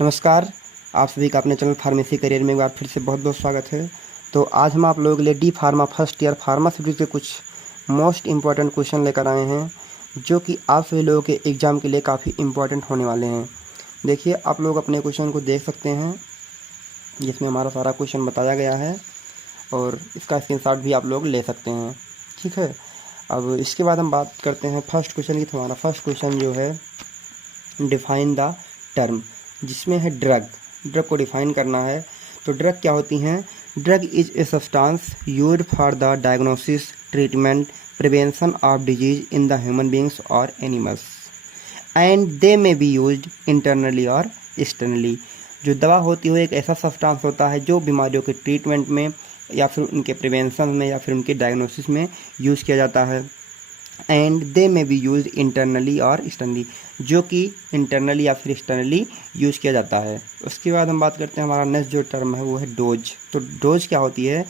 नमस्कार। आप सभी का अपने चैनल फार्मेसी करियर में एक बार फिर से बहुत बहुत स्वागत है। तो आज हम आप लोगों के लिए D pharma first year pharmaceutics के कुछ मोस्ट इम्पॉर्टेंट क्वेश्चन लेकर आए हैं, जो कि आप सभी लोगों के एग्ज़ाम के लिए काफ़ी इम्पॉर्टेंट होने वाले हैं। देखिए, आप लोग अपने क्वेश्चन को देख सकते हैं, जिसमें हमारा सारा क्वेश्चन बताया गया है और इसका स्क्रीनशॉट भी आप लोग ले सकते हैं। ठीक है, अब इसके बाद हम बात करते हैं फर्स्ट क्वेश्चन की। तो हमारा फर्स्ट क्वेश्चन जो है, डिफाइन द टर्म, जिसमें है ड्रग को डिफाइन करना है। तो ड्रग क्या होती हैं? Drug is a substance used for the diagnosis, treatment, prevention of disease in the human beings और एनिमल्स एंड दे में बी यूज्ड इंटरनली और एक्सटर्नली। जो दवा होती है एक ऐसा सब्सटेंस होता है जो बीमारियों के ट्रीटमेंट में या फिर उनके प्रिवेंशन में या फिर उनके डायग्नोसिस में यूज़ किया जाता है। एंड दे में बी यूज इंटरनली और एक्सटर्नली, जो कि इंटरनली या फिर एक्सटर्नली यूज़ किया जाता है। उसके बाद हम बात करते हैं, हमारा नेक्स्ट जो टर्म है वो है डोज। तो डोज क्या होती है?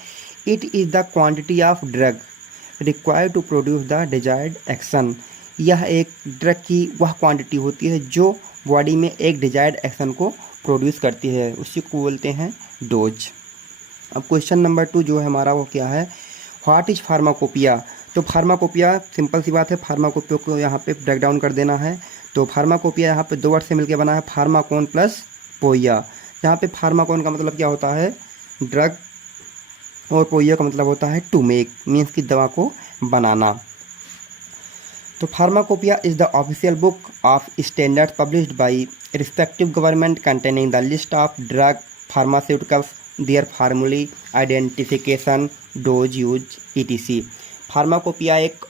It is the quantity of drug required to produce the desired action. यह एक ड्रग की वह क्वांटिटी होती है जो बॉडी में एक डिजायर्ड एक्शन को प्रोड्यूस करती है, उसी को बोलते हैं डोज। अब क्वेश्चन नंबर 2 जो है हमारा वो क्या है? What is pharmacopoeia. तो फार्माकोपिया सिंपल सी बात है, फार्माकोपिया को यहाँ पे ब्रेक डाउन कर देना है। तो फार्माकोपिया यहाँ पे दो वर्ड से मिलकर बना है, फार्माकोन प्लस पोइया। यहाँ पे फार्माकोन का मतलब क्या होता है? ड्रग, और पोइया का मतलब होता है टू मेक, मीन्स की दवा को बनाना। तो pharmacopoeia is the official book of standards published by respective government containing the list of drug pharmaceuticals, their formulae, identification, dose use etc। Pharmacopoeia एक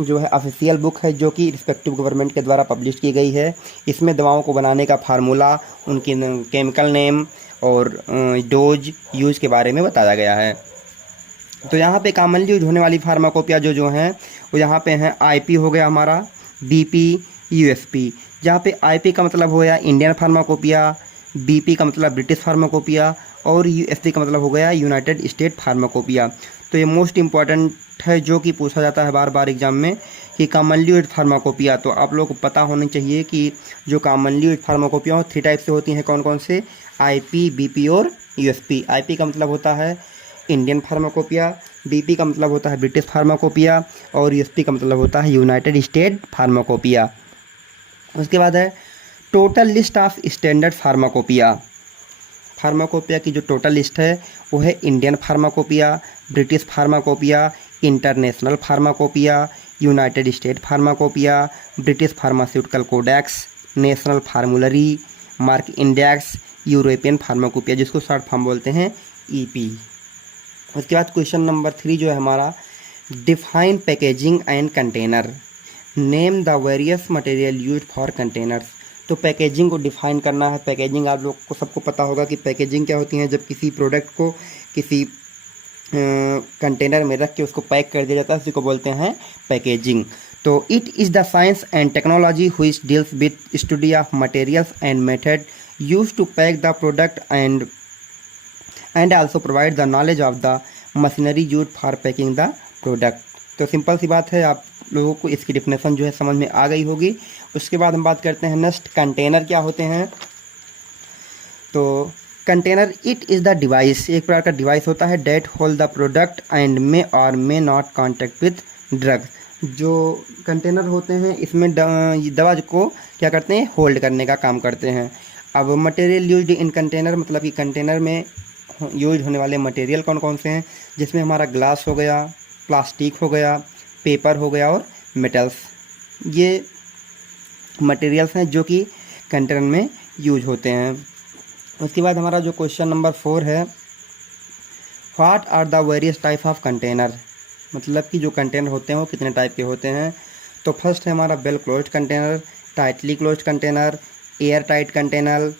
जो है ऑफिशियल बुक है जो कि रिस्पेक्टिव गवर्नमेंट के द्वारा पब्लिश की गई है। इसमें दवाओं को बनाने का फार्मूला, उनकी केमिकल नेम और डोज यूज के बारे में बताया गया है। तो यहाँ पे कॉमनली यूज होने वाली फार्माकोपिया जो हैं वो यहाँ पे हैं आईपी हो गया हमारा, बीपी, यूएसपी। जहाँ पे आईपी का मतलब हो गया इंडियन फार्माकोपिया, बीपी का मतलब ब्रिटिश फार्माकोपिया और यूएसपी का मतलब हो गया यूनाइटेड स्टेट फार्माकोपिया। तो ये मोस्ट इंपॉर्टेंट है, जो कि पूछा जाता है बार बार एग्जाम में कि कॉमनली यूज फार्माकोपिया। तो आप लोग को पता होना चाहिए कि जो कॉमनली यूज फार्माकोपिया हो 3 टाइप से होती हैं। कौन कौन से? आईपी, बीपी और यूएसपी। आईपी का मतलब होता है इंडियन फार्माकोपिया, बीपी का मतलब होता है ब्रिटिश फार्माकोपिया और यूएसपी का मतलब होता है यूनाइटेड स्टेट फार्माकोपिया। उसके बाद है total list of standard pharmacopoeia. Pharmacopoeia की जो टोटल लिस्ट है वो है Indian pharmacopoeia, British pharmacopoeia, international pharmacopoeia, United State pharmacopoeia, British pharmaceutical codex, national formulary, Merck index, European pharmacopoeia, जिसको शॉर्ट फॉर्म बोलते हैं ईपी। उसके बाद क्वेश्चन नंबर 3 जो है हमारा, define packaging and container, name the various material used for containers. तो packaging को डिफाइन करना है। पैकेजिंग आप लोग को सबको पता होगा कि पैकेजिंग क्या होती है। जब किसी प्रोडक्ट को किसी कंटेनर में रख के उसको पैक कर दिया जाता है, उसी को बोलते हैं पैकेजिंग। तो it is the science and technology which deals with study of materials and method used to pack the product and also provide the knowledge of the machinery used for packing the product. तो simple सी बात है, आप लोगों को इसकी definition जो है समझ में आ गई होगी। उसके बाद हम बात करते हैं नेक्स्ट, कंटेनर क्या होते हैं। तो container it is the device, एक प्रकार का डिवाइस होता है, that hold the product and may और may not contact with drug. जो कंटेनर होते हैं इसमें दवा को क्या करते हैं? होल्ड करने का काम करते हैं। अब मटेरियल यूज्ड इन कंटेनर, मतलब कि कंटेनर में यूज होने वाले मटेरियल कौन कौन से हैं, जिसमें हमारा ग्लास हो गया, प्लास्टिक हो गया, पेपर हो गया और मेटल्स। ये मटेरियल्स हैं जो कि कंटेनर में यूज होते हैं। उसके बाद हमारा जो क्वेश्चन नंबर 4 है, what are the various type of container, मतलब कि जो कंटेनर होते हैं वो कितने टाइप के होते हैं। तो फर्स्ट है हमारा well closed container, tightly closed container, air tight container,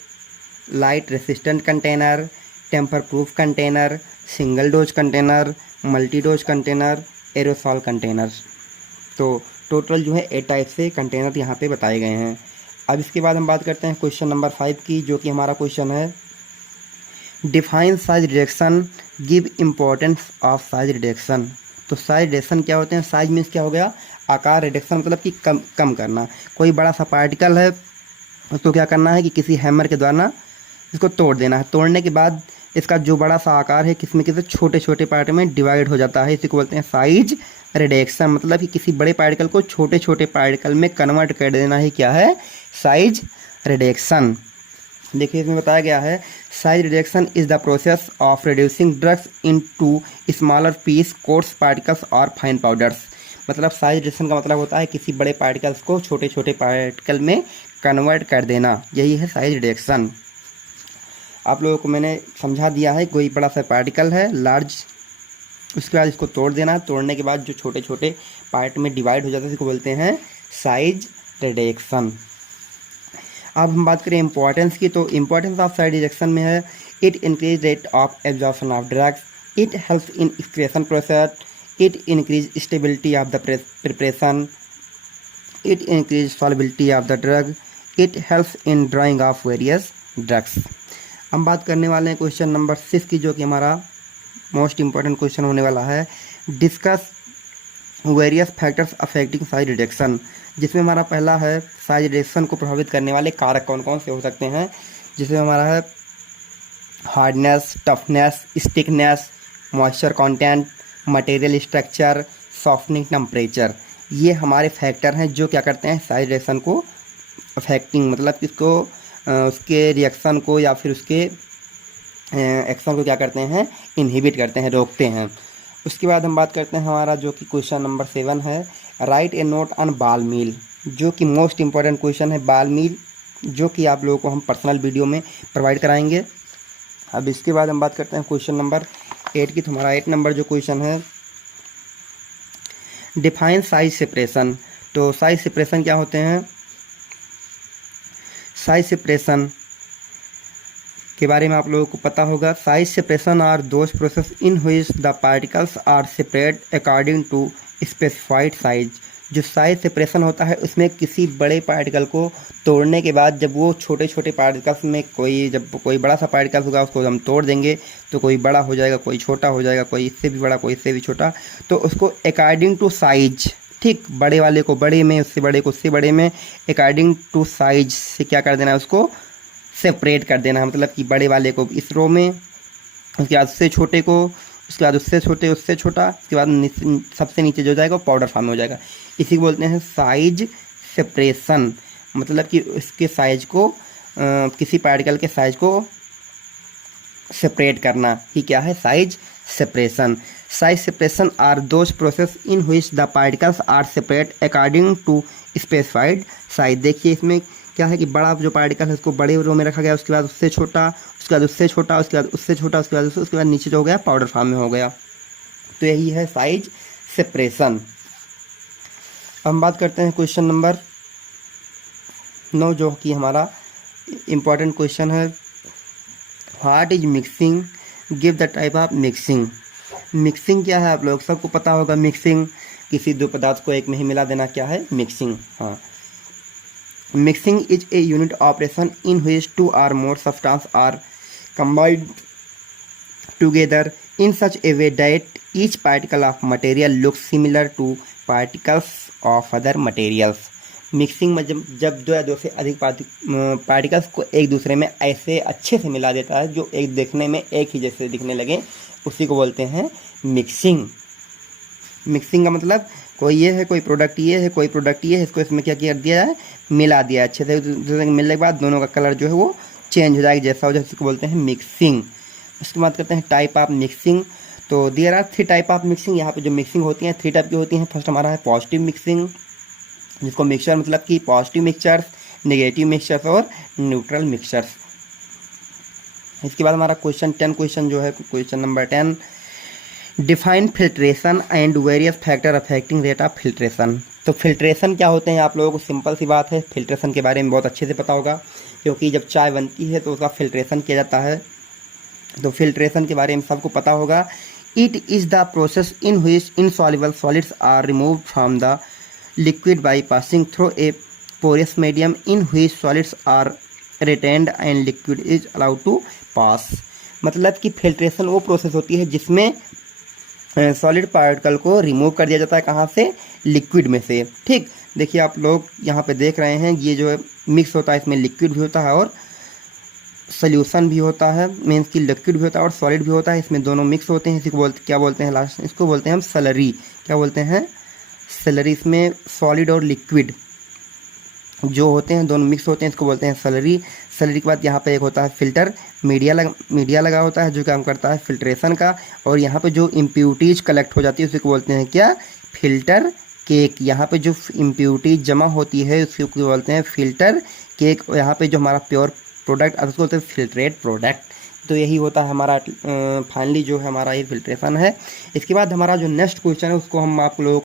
light resistant container, tamper proof container, single dose container, multi dose container, aerosol container. तो टोटल जो है 8 टाइप से कंटेनर यहाँ पे बताए गए हैं। अब इसके बाद हम बात करते हैं क्वेश्चन नंबर 5 की, जो कि हमारा क्वेश्चन है, define size reduction, give importance of size reduction. तो साइज रिडक्शन क्या होते हैं? साइज मीन्स क्या हो गया? आकार, रिडक्शन मतलब कि कम करना। कोई बड़ा सा पार्टिकल है उसको क्या करना है कि किसी हैमर के द्वारा इसको तोड़ देना है। तोड़ने के बाद इसका जो बड़ा सा आकार है किसमें किसी छोटे छोटे पार्ट में डिवाइड हो जाता है। इसी को बोलते हैं साइज रिडक्शन। मतलब कि किसी बड़े पार्टिकल को छोटे छोटे पार्टिकल में कन्वर्ट कर देना ही क्या है, साइज रिडक्शन। देखिए इसमें बताया गया है size reduction is the process of reducing drugs into smaller piece coarse particles और फाइन पाउडर्स। मतलब साइज रिडक्शन का मतलब होता है किसी बड़े पार्टिकल्स को छोटे छोटे पार्टिकल में कन्वर्ट कर देना, यही है साइज रिडक्शन। आप लोगों को मैंने समझा दिया है, कोई बड़ा सा पार्टिकल है लार्ज, उसके बाद इसको तोड़ देना। तोड़ने के बाद जो छोटे छोटे पार्ट में डिवाइड हो जाता है इसको बोलते हैं साइज रिडक्शन। अब हम बात करें इंपॉर्टेंस की, तो इंपॉर्टेंस ऑफ साइज रिडक्शन में है it increase rate of absorption of drugs, it helps in excretion process, it increase stability of the preparation, it increase solubility of the drug, it helps in drying of various drugs. हम बात करने वाले हैं question number 6 की, जो कि हमारा most important question होने वाला है। Discuss various factors affecting size reduction, जिसमें हमारा पहला है साइज रिडक्शन को प्रभावित करने वाले कारक कौन कौन से हो सकते हैं। जिसमें हमारा है hardness, toughness, stickiness, moisture content, material structure, softening temperature. ये हमारे फैक्टर हैं जो क्या करते हैं साइज रिडक्शन को अफेक्टिंग, मतलब इसको उसके रिएक्शन को या फिर उसके एक्शन को क्या करते हैं, इनहिबिट करते हैं, रोकते हैं। उसके बाद हम बात करते हैं हमारा जो कि क्वेश्चन नंबर 7 है, राइट ए नोट ऑन बाल मील, जो कि मोस्ट इंपॉर्टेंट क्वेश्चन है बाल मील, जो कि आप लोगों को हम पर्सनल वीडियो में प्रोवाइड कराएंगे। अब इसके बाद हम बात करते हैं क्वेश्चन नंबर 8 की। तो हमारा 8 नंबर जो क्वेश्चन है, डिफाइन साइज सेपरेशन। तो साइज सेपरेशन क्या होते हैं, साइज सेपरेशन के बारे में आप लोगों को पता होगा। Size separation are those process in which the particles are separate according to specified size. जो साइज सेपरेशन होता है उसमें किसी बड़े पार्टिकल को तोड़ने के बाद जब वो छोटे छोटे पार्टिकल्स में जब कोई बड़ा सा पार्टिकल होगा उसको हम तोड़ देंगे तो कोई बड़ा हो जाएगा, कोई छोटा हो जाएगा, कोई इससे भी बड़ा, कोई इससे भी छोटा, तो उसको अकॉर्डिंग टू साइज, ठीक, बड़े वाले को बड़े में, उससे बड़े को उससे बड़े में, अकॉर्डिंग टू साइज से क्या कर देना है, उसको सेपरेट कर देना है। मतलब कि बड़े वाले को इस रो में, उसके बाद उससे छोटे को, उसके बाद उससे छोटे, उससे छोटा, उसके बाद सबसे नीचे जो जाएगा वो पाउडर फॉर्म में हो जाएगा। इसी को बोलते हैं साइज सेपरेशन। मतलब कि उसके साइज को किसी पार्टिकल के साइज को सेपरेट करना ही क्या है, size separation. Size separation are those process in which the particles are separate according to specified size. देखिए इसमें क्या है कि बड़ा जो पार्टिकल है उसको बड़े रो में रखा गया, उसके बाद उससे छोटा, उसके बाद उससे छोटा, उसके बाद उससे छोटा, उसके बाद नीचे जो हो गया पाउडर फॉर्म में हो गया। तो यही है साइज सेपरेशन। अब हम बात करते हैं क्वेश्चन नंबर 9, जो कि हमारा इम्पॉर्टेंट क्वेश्चन है। What is mixing, give the type of mixing. Mixing क्या है, आप लोग सबको पता होगा। मिक्सिंग किसी दो पदार्थ को एक में ही मिला देना, क्या है मिक्सिंग। हाँ, mixing is a unit operation in which 2 or more substances are combined together in such a way that each particle of material looks similar to particles of other materials। Mixing में जब 2 या 2 से अधिक particles को एक दूसरे में ऐसे अच्छे से मिला देता है जो एक देखने में एक ही जैसे दिखने लगे, उसी को बोलते हैं मिक्सिंग। मिक्सिंग का मतलब कोई ये है, कोई प्रोडक्ट ये है, कोई प्रोडक्ट ये है, इसको इसमें क्या कर दिया है, मिला दिया अच्छे से। दूसरे के मिलने के बाद दोनों का कलर जो है वो चेंज हो जाएगा, जैसा हो जाए, इसको बोलते हैं मिक्सिंग। उसके बाद करते हैं टाइप ऑफ मिक्सिंग। तो there are 3 type of mixing. यहाँ पे जो मिक्सिंग होती हैं 3 टाइप की होती हैं। फर्स्ट हमारा है पॉजिटिव मिक्सिंग, जिसको मिक्सचर मतलब कि पॉजिटिव मिक्सचर्स, नेगेटिव मिक्सचर्स और न्यूट्रल मिक्सचर्स। इसके बाद हमारा क्वेश्चन 10 क्वेश्चन जो है, question number 10, define filtration and various factor affecting rate of filtration. तो फिल्ट्रेशन क्या होते हैं आप लोगों को सिंपल सी बात है, फिल्ट्रेशन के बारे में बहुत अच्छे से पता होगा, क्योंकि जब चाय बनती है तो उसका फिल्ट्रेशन किया जाता है। तो फिल्ट्रेशन के बारे में सबको पता होगा। It is the process in which insoluble solids are removed from the liquid by passing through a porous medium in which solids are retained and liquid is allowed to pass. मतलब कि filtration वो process होती है जिसमें solid particle को remove कर दिया जाता है, कहाँ से, लिक्विड में से, ठीक। देखिए आप लोग यहाँ पे देख रहे हैं, ये जो है मिक्स होता है, इसमें लिक्विड भी होता है और सोल्यूशन भी होता है, मीन्स की लिक्विड भी होता है और सॉलिड भी होता है। इसमें दोनों मिक्स होते हैं। इसी को क्या बोलते हैं लास्ट, इसको बोलते हैं हम स्लरी। क्या बोलते हैं? स्लरी। इसमें सॉलिड और लिक्विड जो होते हैं दोनों मिक्स होते हैं, इसको बोलते हैं स्लरी। स्लरी के बाद यहाँ पे एक होता है फिल्टर, मीडिया लगा होता है जो काम करता है फिल्ट्रेशन का। और यहाँ पे जो इम्प्यूरिटीज कलेक्ट हो जाती है उसको बोलते हैं क्या? Filter cake. यहाँ पे जो इम्प्यूरिटीज जमा होती है उसको बोलते हैं फिल्टर केक। यहाँ पे जो हमारा प्योर प्रोडक्ट उसको बोलते हैं फिल्ट्रेट प्रोडक्ट। तो यही होता है हमारा फाइनली जो है हमारा ये फिल्ट्रेशन है। इसके बाद हमारा जो नेक्स्ट क्वेश्चन है उसको हम आप लोगों